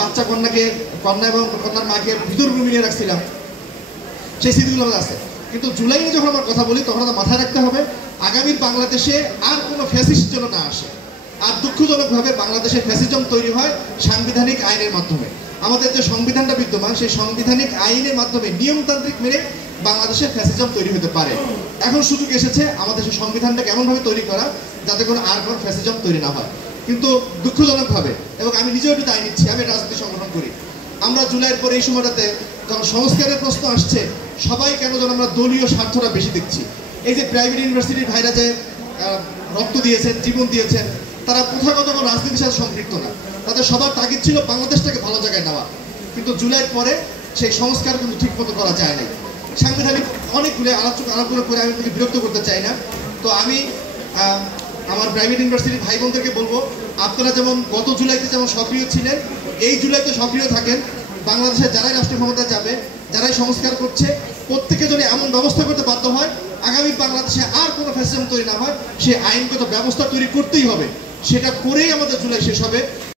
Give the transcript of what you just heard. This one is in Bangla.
বাচ্চা কন্যা এবং কন্যার মাকে ভিতর রুমে নিয়ে রাখছিলাম, সেই স্মৃতিগুলো আমাদের আছে। কিন্তু জুলাই নিয়ে যখন আমরা কথা বলি তখন আমাদের মাথায় রাখতে হবে আগামীর বাংলাদেশে আর কোনো ফ্যাসিস্ট যেন না আসে। আর দুঃখজনকভাবে বাংলাদেশের ফ্যাসিজম তৈরি হয় সাংবিধানিক আইনের মাধ্যমে। আমাদের যে সংবিধানটা বিদ্যমান সেই সাংবিধানিক আইনের মাধ্যমে নিয়মতান্ত্রিক মেনে বাংলাদেশের ফ্যাসিজম তৈরি হতে পারে। এখন সুযোগ এসেছে আমাদের সেই সংবিধানটাকে এমনভাবে তৈরি করা যাতে করে আর কোনো ফ্যাসিজম তৈরি না হয়। কিন্তু দুঃখজনকভাবে, এবং আমি নিজেও একটু দায় নিচ্ছি, আমি রাজনীতি সংগঠন করি, আমরা জুলাইয়ের পরে এই সময়টাতে যখন সংস্কারের প্রশ্ন আসছে সবাই কেন যেন আমরা দলীয় স্বার্থটা বেশি দেখছি। এই যে প্রাইভেট ইউনিভার্সিটির ভাইরা যে রক্ত দিয়েছেন, জীবন দিয়েছেন, তারা প্রথাগত কোনো রাজনীতির সাথে সম্পৃক্ত না, তাদের সবার তাগিদ ছিল বাংলাদেশটাকে ভালো জায়গায় নেওয়া। কিন্তু জুলাইয়ের পরে সেই সংস্কার কিন্তু ঠিক মতো করা যায় নাই। সাংবিধানিক অনেকগুলো আলোচনা করে আমি বিরক্ত করতে চাই না। তো আমি আমার প্রাইভেট ইউনিভার্সিটির ভাই বোনদেরকে বলবো, আপনারা যেমন গত জুলাইতে যেমন সক্রিয় ছিলেন, এই জুলাইতে সক্রিয় থাকেন। বাংলাদেশের যারাই রাষ্ট্রীয় ক্ষমতায় যাবে, যারাই সংস্কার করছে, প্রত্যেকে যদি এমন ব্যবস্থা করতে বাধ্য হয় আগামী বাংলাদেশে আর কোনো ফ্যাসিজম তৈরি না হয়, সে আইনগত ব্যবস্থা তৈরি করতেই হবে। সেটা করেই আমাদের জুলাই শেষ হবে।